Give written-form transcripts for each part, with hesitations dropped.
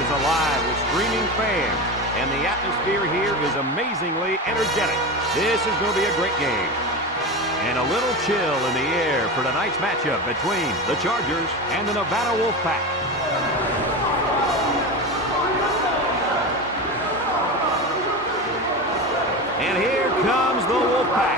is alive with screaming fans, and the atmosphere here is amazingly energetic. This is going to be a great game. And a little chill in the air for tonight's matchup between the Chargers and the Nevada Wolfpack. And here comes the Wolfpack.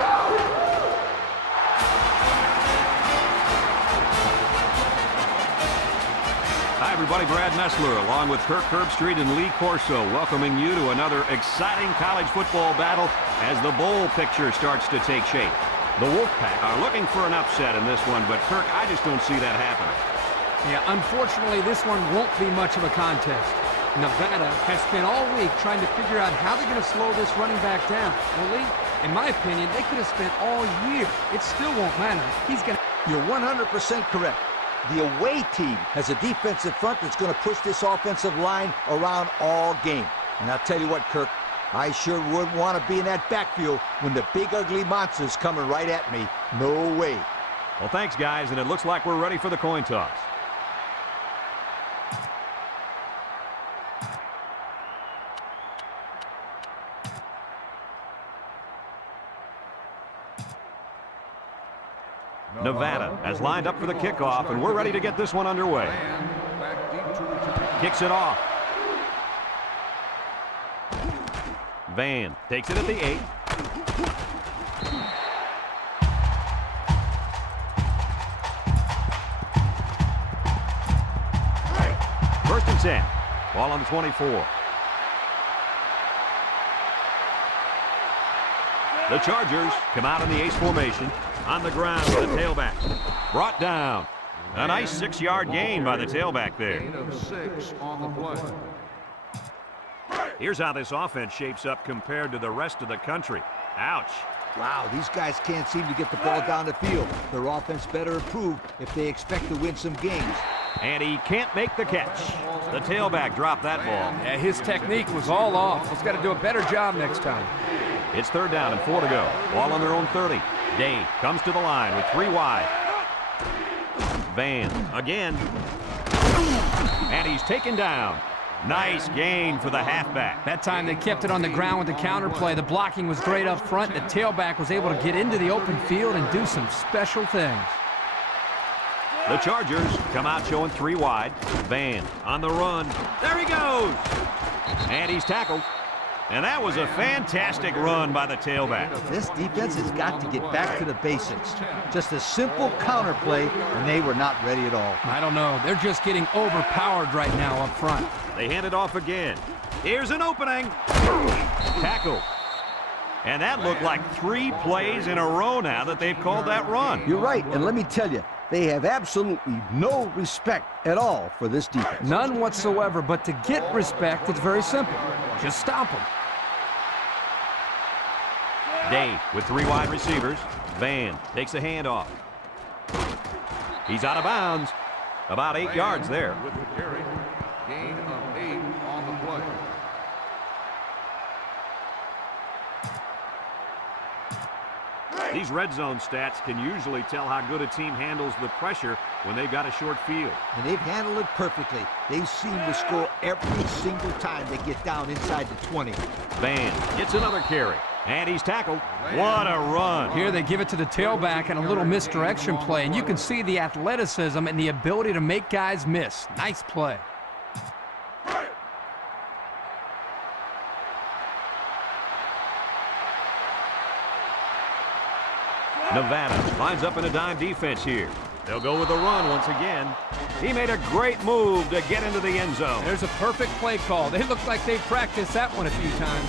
Hi, everybody. Brad Nessler, along with Kirk Herbstreit and Lee Corso, welcoming you to another exciting college football battle as the bowl picture starts to take shape. The Wolfpack are looking for an upset in this one, but Kirk, I just don't see that happening. Yeah, unfortunately, this one won't be much of a contest. Nevada has spent all week trying to figure out how they're going to slow this running back down. Well, Lee, in my opinion, they could have spent all year. It still won't matter. He's going to... You're 100% correct. The away team has a defensive front that's going to push this offensive line around all game. And I'll tell you what, Kirk, I sure wouldn't want to be in that backfield when the big ugly monster's coming right at me. No way. Well, thanks, guys, and it looks like we're ready for the coin toss. Nevada has lined up for the kickoff, and we're ready to get this one underway. Kicks it off. Van takes it at the 8. First and 10. Ball on the 24. The Chargers come out in the ace formation. On the ground with the tailback. Brought down. A nice 6-yard gain by the tailback there. Gain of 6 on the play. Here's how this offense shapes up compared to the rest of the country. Ouch. Wow, these guys can't seem to get the ball down the field. Their offense better improve if they expect to win some games. And he can't make the catch. The tailback dropped that ball. Yeah, his technique was all off. He's got to do a better job next time. It's 3rd down and 4 to go. Ball on their own 30. Day comes to the line with 3 wide. Van again. And he's taken down. Nice gain for the halfback. That time they kept it on the ground with the counter play. The blocking was great up front. The tailback was able to get into the open field and do some special things. The Chargers come out showing 3 wide. Van on the run. There he goes. And he's tackled. And that was a fantastic run by the tailback. This defense has got to get back to the basics. Just a simple counter play, and they were not ready at all. I don't know. They're just getting overpowered right now up front. They hand it off again. Here's an opening. Tackle. And that looked like 3 plays in a row now that they've called that run. You're right, and let me tell you, they have absolutely no respect at all for this defense. None whatsoever, but to get respect, it's very simple. Just stop them. Day with 3 wide receivers. Van takes a handoff. He's out of bounds. About 8 yards there. With the carry. Gain of 8 on the play. These red zone stats can usually tell how good a team handles the pressure when they've got a short field. And they've handled it perfectly. They seem to score every single time they get down inside the 20. Van gets another carry. And he's tackled. What a run. Here they give it to the tailback and a little misdirection play. And you can see the athleticism and the ability to make guys miss. Nice play. Nevada lines up in a dime defense here. They'll go with the run once again. He made a great move to get into the end zone. There's a perfect play call. They look like they practiced that one a few times.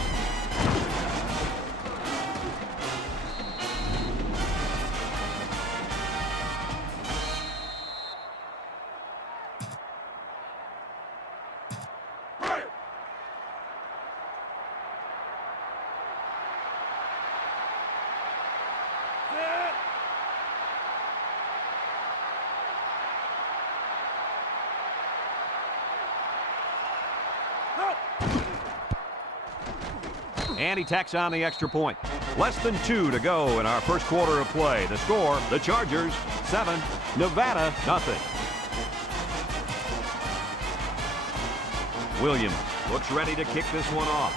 And he tacks on the extra point. Less than 2 to go in our first quarter of play. The score, the Chargers 7, Nevada nothing. Williams looks ready to kick this one off.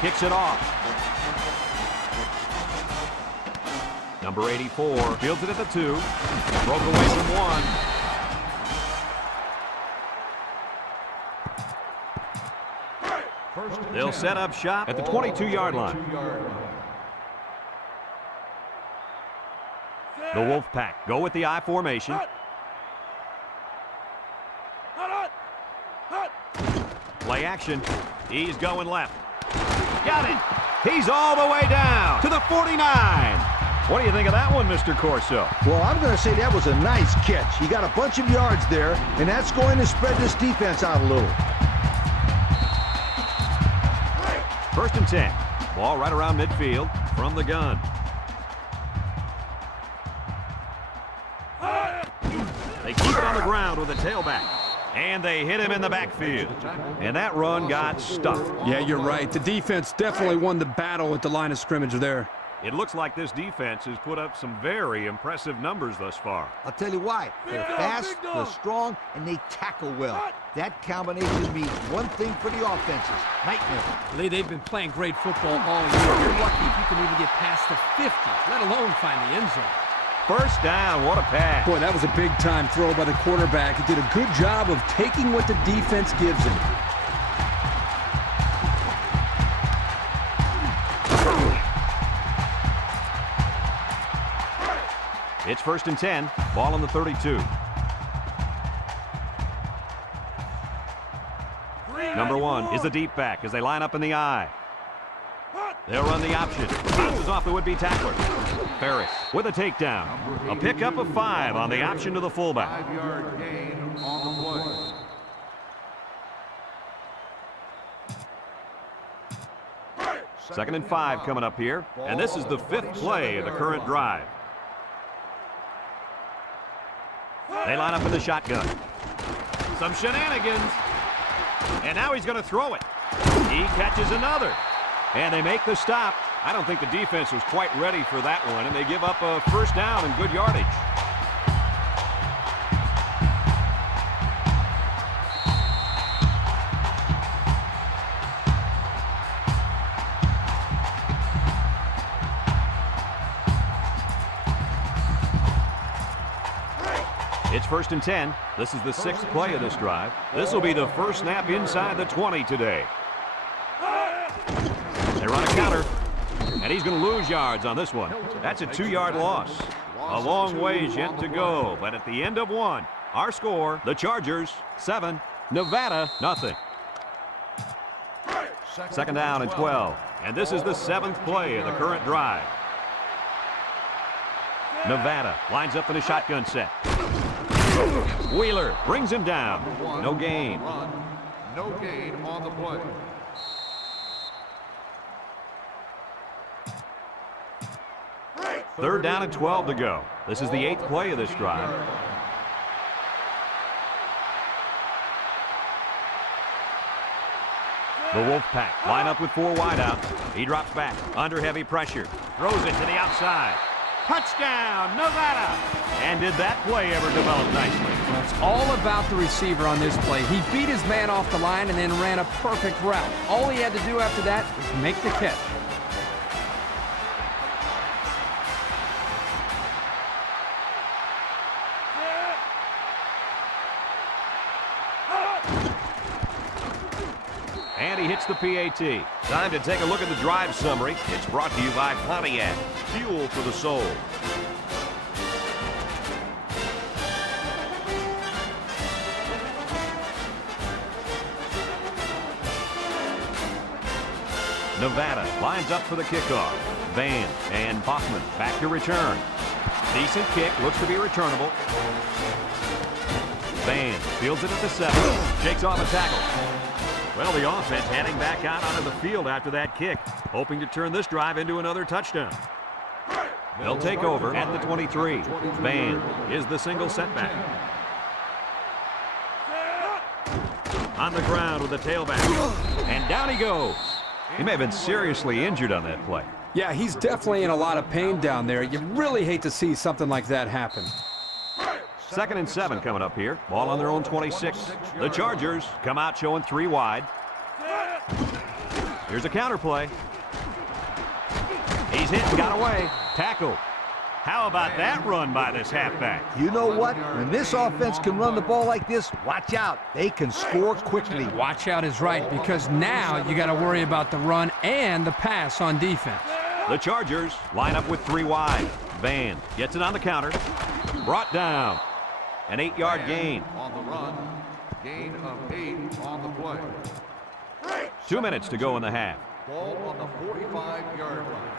Kicks it off. Number 84 fields it at the 2. Broke away from 1. They'll set up shop at the 22-yard line. The Wolfpack go with the I formation. Play action. He's going left. Got it. He's all the way down to the 49. What do you think of that one, Mr. Corso? Well, I'm going to say that was a nice catch. He got a bunch of yards there, and that's going to spread this defense out a little. 1st and 10. Ball right around midfield from the gun. They keep it on the ground with a tailback. And they hit him in the backfield. And that run got stuffed. Yeah, you're right. The defense definitely won the battle at the line of scrimmage there. It looks like this defense has put up some very impressive numbers thus far. I'll tell you why. They're fast, they're strong, and they tackle well. That combination means one thing for the offenses. Nightmare. Lee, they've been playing great football all year. You're lucky if you can even get past the 50, let alone find the end zone. 1st down, what a pass. Boy, that was a big-time throw by the quarterback. He did a good job of taking what the defense gives him. It's 1st and 10. Ball on the 32. Number 1 is the deep back as they line up in the I. They'll run the option. Bounces off the would-be tackler. Ferris with a takedown. A pickup of 5 on the option to the fullback. 5-yard gain on the play. 2nd and 5 coming up here. And this is the 5th play of the current drive. They line up in the shotgun. Some shenanigans. And now he's going to throw it. He catches another. And they make the stop. I don't think the defense was quite ready for that one, and they give up a 1st down and good yardage. It's 1st and 10. This is the 6th play of this drive. This will be the first snap inside the 20 today. They run a counter, and he's going to lose yards on this one. That's a 2-yard loss. A long ways yet to go, but at the end of 1, our score, the Chargers 7, Nevada nothing. 2nd down and 12, and this is the 7th play of the current drive. Nevada lines up in a shotgun set. Wheeler brings him down. No gain. No gain on the play. Third down and 12 to go. This is the 8th play of this drive. The Wolfpack line up with 4 wideouts. He drops back under heavy pressure. Throws it to the outside. Touchdown, Nevada! And did that play ever develop nicely? Well, it's all about the receiver on this play. He beat his man off the line and then ran a perfect route. All he had to do after that was make the catch. And he hits the PAT. Time to take a look at the drive summary. It's brought to you by Pontiac. Fuel for the soul. Nevada lines up for the kickoff. Van and Hoffman back to return. Decent kick, looks to be returnable. Van fields it at the 7. Shakes off a tackle. Well, the offense heading back out onto the field after that kick, hoping to turn this drive into another touchdown. They'll take over at the 23. Van is the single setback. On the ground with the tailback. And down he goes. He may have been seriously injured on that play. Yeah, he's definitely in a lot of pain down there. You really hate to see something like that happen. 2nd and 7 coming up here. Ball on their own 26. The Chargers come out showing 3 wide. Here's a counter play. He's hit and got away. Tackle. How about that run by this halfback? You know what? When this offense can run the ball like this, watch out. They can score quickly. Watch out is right, because now you got to worry about the run and the pass on defense. The Chargers line up with 3 wide. Van gets it on the counter. Brought down. An 8-yard gain. On the run. Gain of 8 on the play. 2 minutes to go in the half. Ball on the 45-yard line.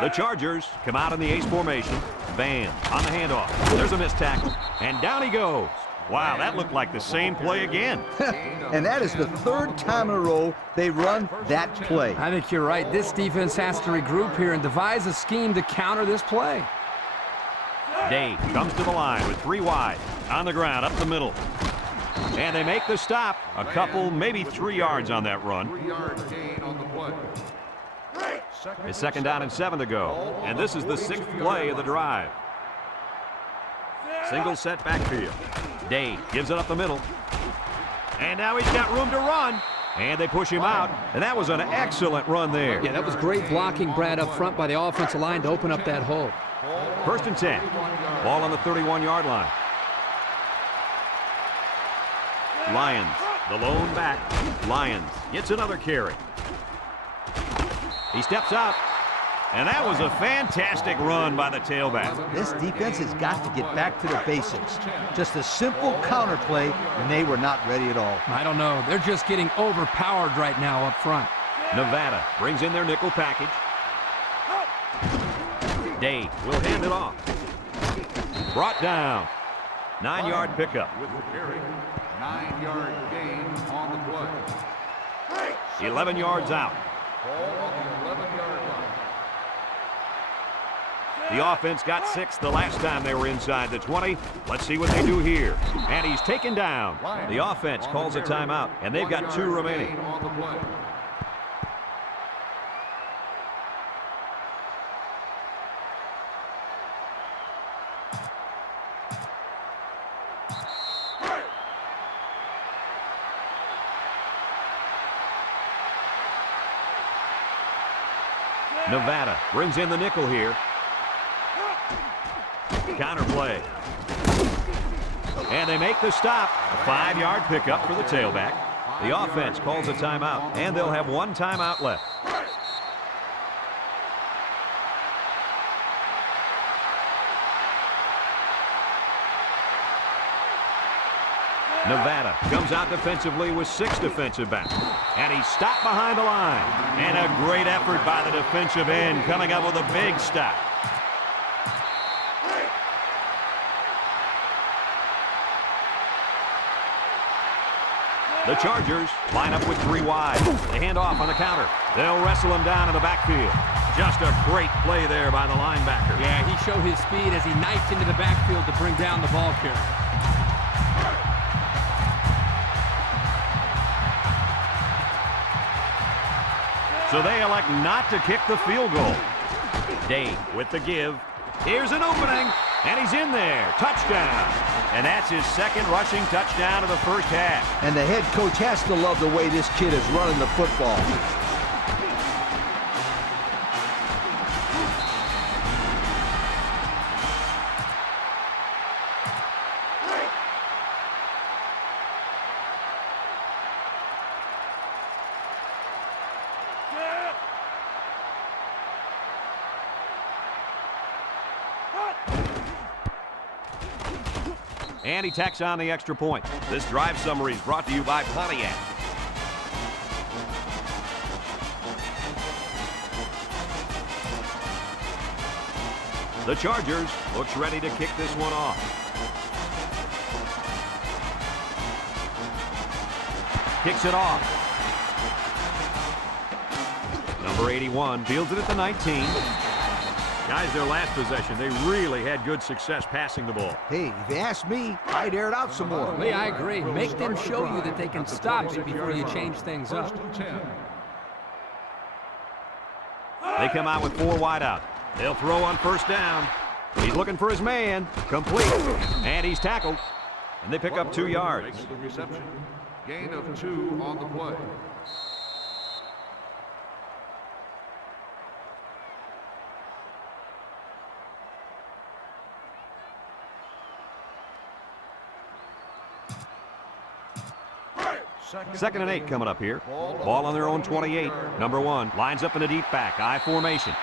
The Chargers come out in the ace formation. Van on the handoff. There's a missed tackle. And down he goes. Wow, that looked like the same play again. And that is the 3rd time in a row they run that play. I think you're right. This defense has to regroup here and devise a scheme to counter this play. Day comes to the line with 3 wide. On the ground, up the middle. And they make the stop. A couple, maybe 3 yards on that run. 3-yard gain on the play. It's 2nd down and 7 to go. And this is the 6th play of the drive. Single set backfield. Day gives it up the middle. And now he's got room to run. And they push him out. And that was an excellent run there. Yeah, that was great blocking, Brad, up front by the offensive line to open up that hole. 1st and 10. Ball on the 31-yard line. Lions, the lone back. Lions gets another carry. He steps out. And that was a fantastic run by the tailback. This defense has got to get back to the basics. Just a simple counter play, and they were not ready at all. I don't know. They're just getting overpowered right now up front. Nevada brings in their nickel package. Day will hand it off. Brought down. 9-yard pickup. With the carry. 9-yard gain on the play. 11 yards out. Ball on the 11-yard line. The offense got 6 the last time they were inside the 20. Let's see what they do here. And he's taken down. The offense calls a timeout, and they've got 2 remaining. On the play. Nevada brings in the nickel here. Counter play. And they make the stop. A 5-yard pickup for the tailback. The offense calls a timeout, and they'll have 1 timeout left. Nevada comes out defensively with 6 defensive backs. And he's stopped behind the line. And a great effort by the defensive end, coming up with a big stop. The Chargers line up with 3 wide. They hand off on the counter. They'll wrestle him down in the backfield. Just a great play there by the linebacker. Yeah, he showed his speed as he knifed into the backfield to bring down the ball carrier. So they elect not to kick the field goal. Day with the give. Here's an opening, and he's in there. Touchdown. And that's his 2nd rushing touchdown of the first half. And the head coach has to love the way this kid is running the football. And he tacks on the extra point. This drive summary is brought to you by Pontiac. The Chargers looks ready to kick this one off. Kicks it off. Number 81 fields it at the 19. Guys, their last possession, they really had good success passing the ball. Hey, if you ask me, I'd air it out some more. Lee, I agree. Make them show you that they can stop it before you change things up. They come out with 4 wide out. They'll throw on 1st down. He's looking for his man. Complete. And he's tackled. And they pick up 2 yards. Makes the reception. Gain of 2 on the play. Second and 8 coming up here. Ball on their own 28. Number 1 lines up in a deep back. I formation.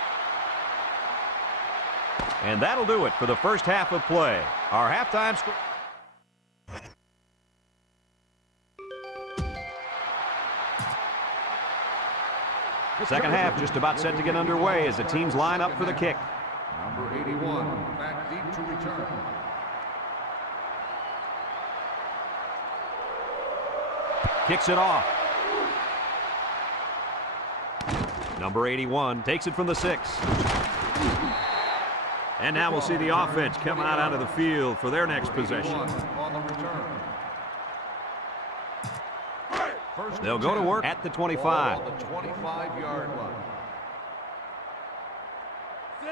And that'll do it for the first half of play. Our halftime score. Second half just about set to get underway as the teams line up for the kick. Number 81 back deep to return. Kicks it off. Number 81 takes it from the 6. And now we'll see the offense come out onto the field for their next possession. On the return. They'll go to work at the 25. On the 25-yard line.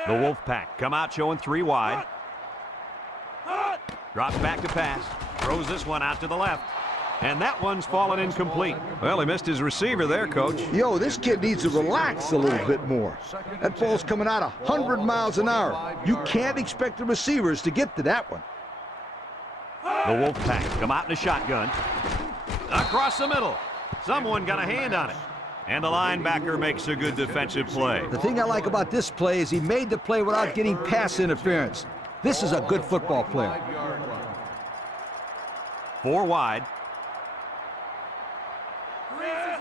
The Wolfpack come out showing 3 wide. Drops back to pass. Throws this one out to the left. And that one's fallen incomplete. Well, he missed his receiver there, Coach. Yo, this kid needs to relax a little bit more. That ball's coming out 100 miles an hour. You can't expect the receivers to get to that one. The Wolfpack come out in a shotgun. Across the middle. Someone got a hand on it. And the linebacker makes a good defensive play. The thing I like about this play is he made the play without getting pass interference. This is a good football player. 4 wide.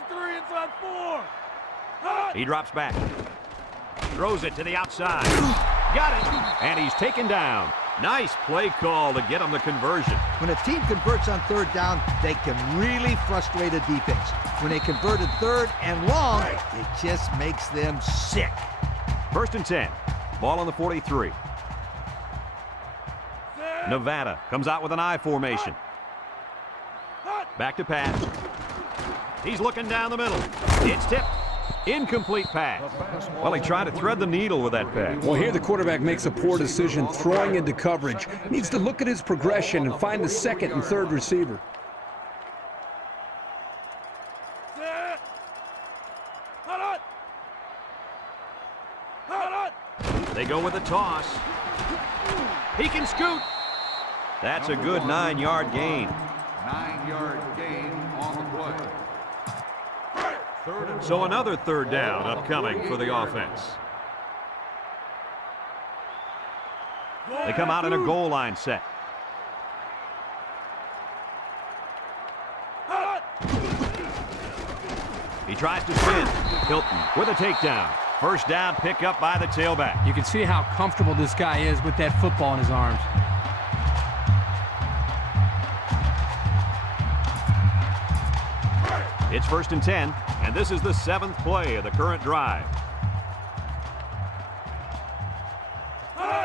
3 inside 4. He drops back. Throws it to the outside. Got it. And he's taken down. Nice play call to get him the conversion. When a team converts on 3rd down, they can really frustrate a defense. When they converted 3rd and long, it just makes them sick. 1st and 10. Ball on the 43. Nevada comes out with an I formation. Back to pass. He's looking down the middle. It's tipped. Incomplete pass. Well, he tried to thread the needle with that pass. Well, here the quarterback makes a poor decision throwing into coverage. Needs to look at his progression and find the 2nd and 3rd receiver. They go with a toss. He can scoot. That's a good 9-yard gain. 9-yard gain on the play. So another 3rd down upcoming for the offense. They come out in a goal line set. He tries to spin. Hilton with a takedown. 1st down pick up by the tailback. You can see how comfortable this guy is with that football in his arms. It's 1st and 10, and this is the 7th play of the current drive.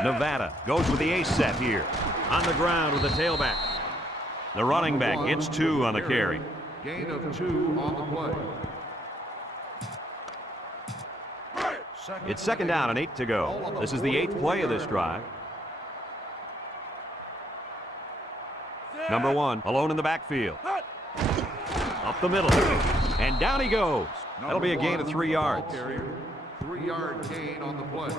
Nevada goes with the ace set here. On the ground with the tailback. The running back gets 2 on the carry. Gain of 2 on the play. It's 2nd down and 8 to go. This is the 8th play of this drive. Number 1 alone in the backfield. Up the middle. And down he goes. That'll be a gain of 3 yards. 3-yard gain on the play.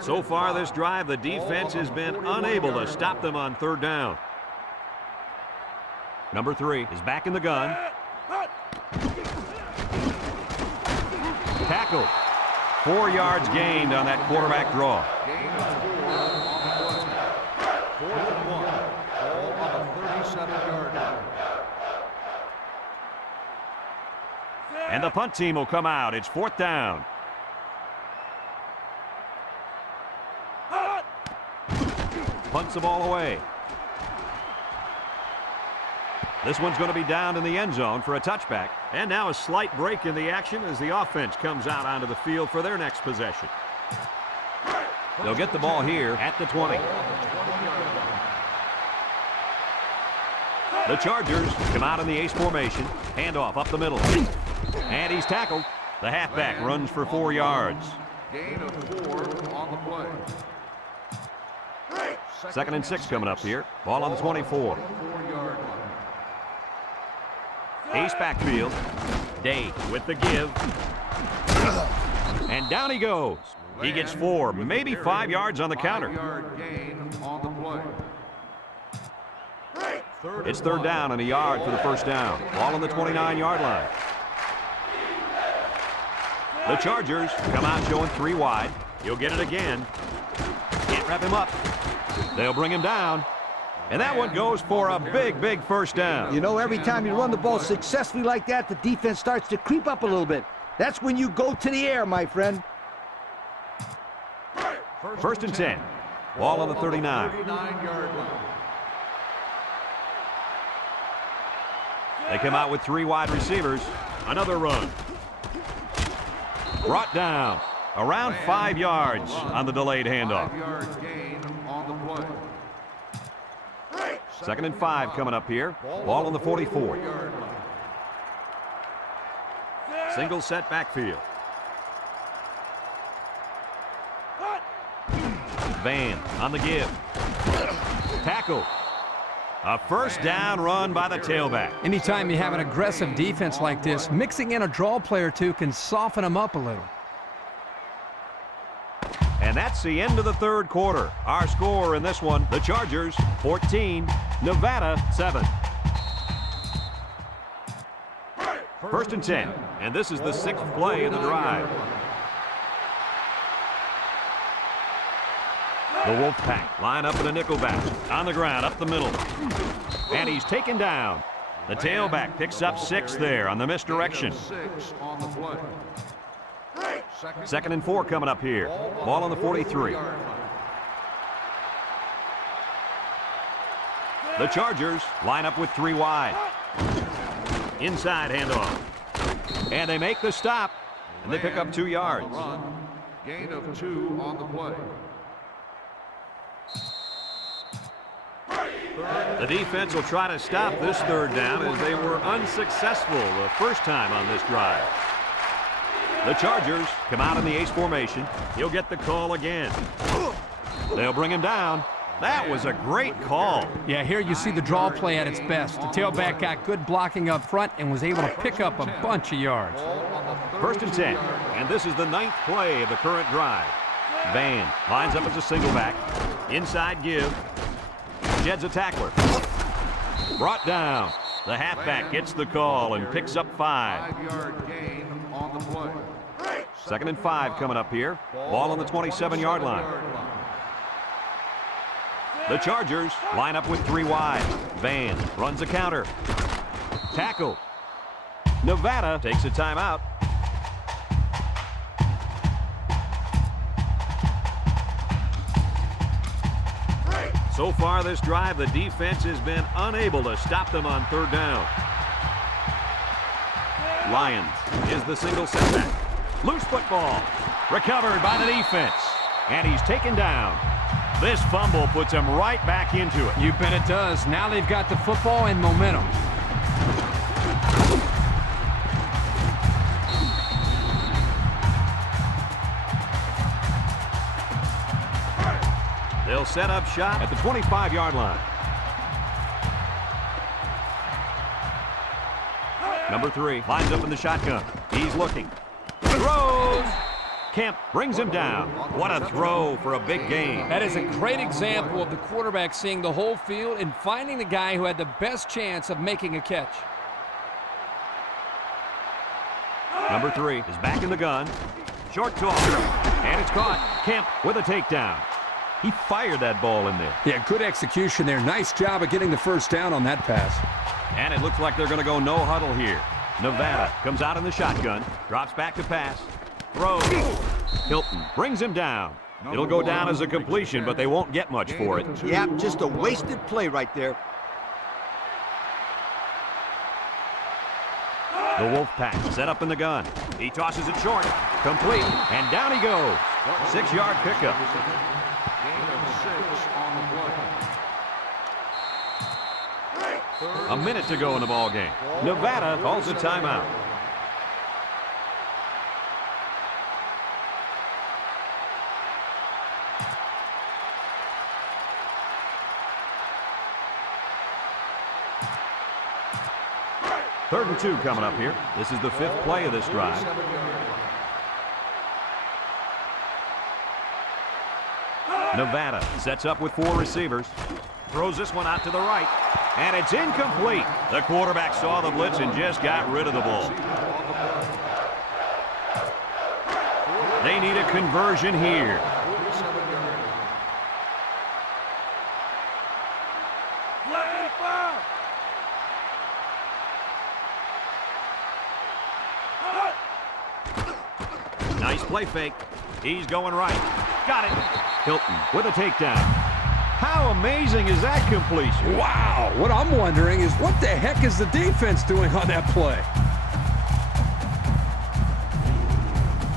So far this drive, the defense has been unable to stop them on 3rd down. Number 3 is back in the gun. Tackled. 4 yards gained on that quarterback draw. Gain of 4 on the play. 4th and 1. Ball on the 37-yard line. And the punt team will come out. It's 4th down. Punts the ball away. This one's going to be down in the end zone for a touchback. And now a slight break in the action as the offense comes out onto the field for their next possession. They'll get the ball here at the 20. The Chargers come out in the ace formation. Handoff up the middle. And he's tackled. The halfback runs for 4 yards. Gain of 4 on the play. 2nd and 6 coming up here. Ball on the 24. 4-yard line. Ace backfield. Day with the give. And down he goes. He gets 4, maybe 5 yards on the counter. 5-yard gain on the play. It's 3rd down and a yard for the first down. Ball on the 29-yard line. The Chargers come out showing 3 wide. He'll get it again. Can't wrap him up. They'll bring him down. And that one goes for a big, big first down. You know, every time you run the ball successfully like that, the defense starts to creep up a little bit. That's when you go to the air, my friend. 1st and 10. Ball on the 39. 39-yard line. They come out with 3 wide receivers. Another run. Brought down. Around 5 yards on the delayed handoff. 5-yard gain on the play. 2nd and 5 coming up here. Ball on the 44. 4-yard line. Single set backfield. Van on the give. Tackle. A first down run by the tailback. Anytime you have an aggressive defense like this, mixing in a draw play or two can soften them up a little. And that's the end of the 3rd quarter. Our score in this one, the Chargers 14, Nevada 7. 1st and 10, and this is the 6th play of the drive. The Wolfpack line up in a nickelback. On the ground, up the middle. And he's taken down. The tailback picks up 6 there on the misdirection. 6 on the play. 2nd and 4 coming up here. Ball on the 43. The Chargers line up with 3 wide. Inside handoff. And they make the stop. And they pick up 2 yards. Gain of 2 on the play. The defense will try to stop this 3rd down as they were unsuccessful the first time on this drive. The Chargers come out in the ace formation. He'll get the call again. They'll bring him down. That was a great call. Yeah, here you see the draw play at its best. The tailback got good blocking up front and was able to pick up a bunch of yards. 1st and 10, and this is the 9th play of the current drive. Van lines up as a single back. Inside give. Jed's a tackler. Brought down. The halfback gets the call and picks up 5. 5-yard gain on the play. 2nd and 5 coming up here. Ball on the 27-yard line. The Chargers line up with 3 wide. Van runs a counter. Tackle. Nevada takes a timeout. So far this drive, the defense has been unable to stop them on 3rd down. Lions is the single setback. Loose football. Recovered by the defense. And he's taken down. This fumble puts him right back into it. You bet it does. Now they've got the football and momentum. They'll set up shop at the 25-yard line. Number 3 lines up in the shotgun. He's looking. Throws. Kemp brings him down. What a throw for a big gain. That is a great example of the quarterback seeing the whole field and finding the guy who had the best chance of making a catch. Number 3 is back in the gun. Short toss. And it's caught. Kemp with a takedown. He fired that ball in there. Yeah, good execution there. Nice job of getting the first down on that pass. And it looks like they're going to go no huddle here. Nevada comes out in the shotgun. Drops back to pass. Throws. Hilton brings him down. It'll go down as a completion, but they won't get much for it. Yeah, just a wasted play right there. The Wolfpack set up in the gun. He tosses it short. Complete. And down he goes. 6-yard pickup. Gain of 6 on the play. A minute to go in the ball game. Nevada calls a timeout. 3rd and 2 coming up here. This is the 5th play of this drive. Nevada sets up with 4 receivers. Throws this one out to the right. And it's incomplete. The quarterback saw the blitz and just got rid of the ball. They need a conversion here. Nice play fake. He's going right. Got it. Hilton with a takedown. How amazing is that completion? Wow. What I'm wondering is what the heck is the defense doing on that play?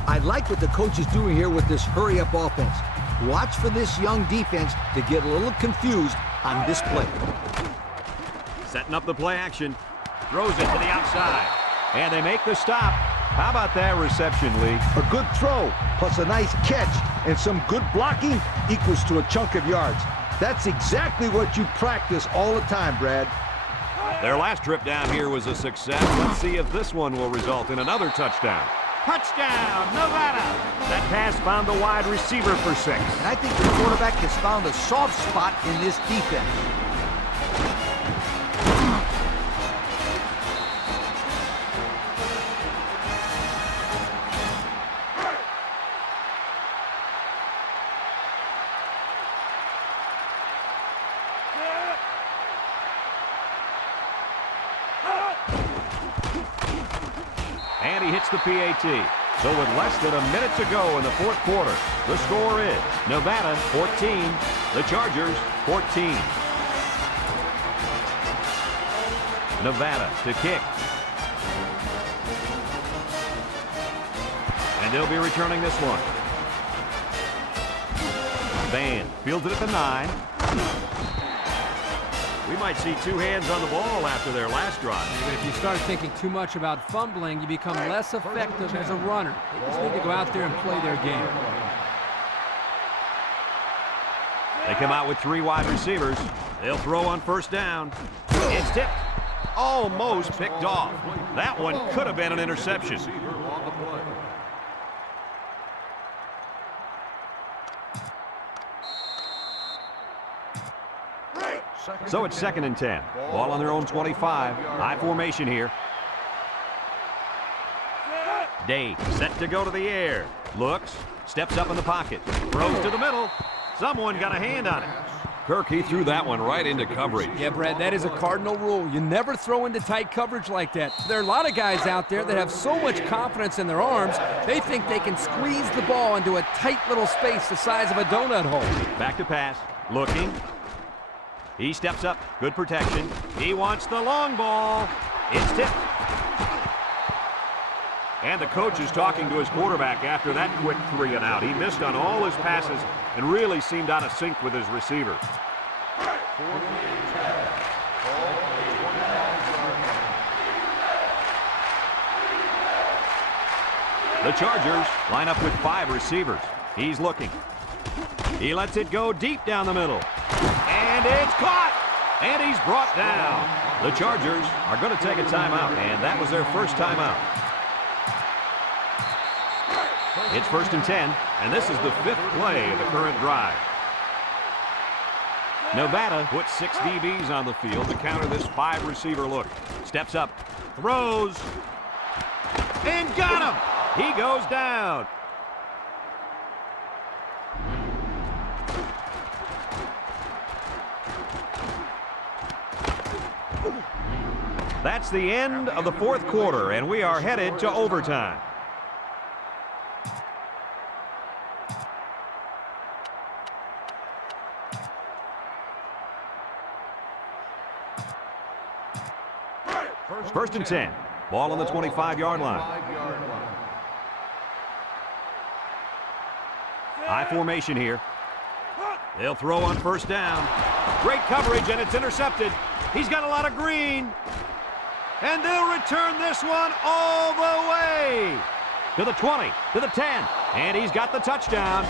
I like what the coach is doing here with this hurry-up offense. Watch for this young defense to get a little confused on this play. Setting up the play action. Throws it to the outside. And they make the stop. How about that reception, Lee? A good throw, plus a nice catch, and some good blocking equals to a chunk of yards. That's exactly what you practice all the time, Brad. Their last trip down here was a success. Let's see if this one will result in another touchdown. Touchdown, Nevada! That pass found the wide receiver for 6. And I think the quarterback has found a soft spot in this defense. And he hits the PAT. So with less than a minute to go in the 4th quarter, the score is Nevada 14, the Chargers 14. Nevada to kick. And they'll be returning this one. Van fields it at the 9. We might see 2 hands on the ball after their last drive. But if you start thinking too much about fumbling, you become less effective as a runner. They just need to go out there and play their game. They come out with 3 wide receivers. They'll throw on 1st down. It's tipped. Almost picked off. That one could have been an interception. So it's 2nd and 10. Ball on their own 25. High formation here. Day set to go to the air. Looks, steps up in the pocket. Throws to the middle. Someone got a hand on it. Kirk, he threw that one right into coverage. Yeah, Brad, that is a cardinal rule. You never throw into tight coverage like that. There are a lot of guys out there that have so much confidence in their arms, they think they can squeeze the ball into a tight little space the size of a donut hole. Back to pass. Looking. He steps up. Good protection. He wants the long ball. It's tipped. And the coach is talking to his quarterback after that quick 3 and out. He missed on all his passes and really seemed out of sync with his receiver. The Chargers line up with 5 receivers. He's looking. He lets it go deep down the middle. And it's caught! And he's brought down. The Chargers are going to take a timeout, and that was their first timeout. It's 1st and 10, and this is the 5th play of the current drive. Nevada puts 6 DBs on the field to counter this 5-receiver look. Steps up, throws, and got him! He goes down. That's the end of the 4th quarter, and we are headed to overtime. First and 10. Ball on the 25-yard line. High formation here. They'll throw on 1st down. Great coverage, and it's intercepted. He's got a lot of green. And they'll return this one all the way to the 20, to the 10. And he's got the touchdown.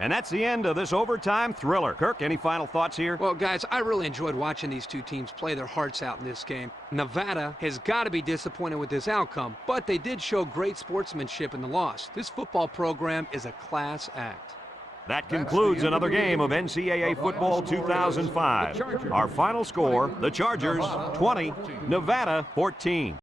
And that's the end of this overtime thriller. Kirk, any final thoughts here? Well, guys, I really enjoyed watching these two teams play their hearts out in this game. Nevada has got to be disappointed with this outcome, but they did show great sportsmanship in the loss. This football program is a class act. That concludes another game of NCAA Football 2005. Our final score, the Chargers 20, Nevada 14.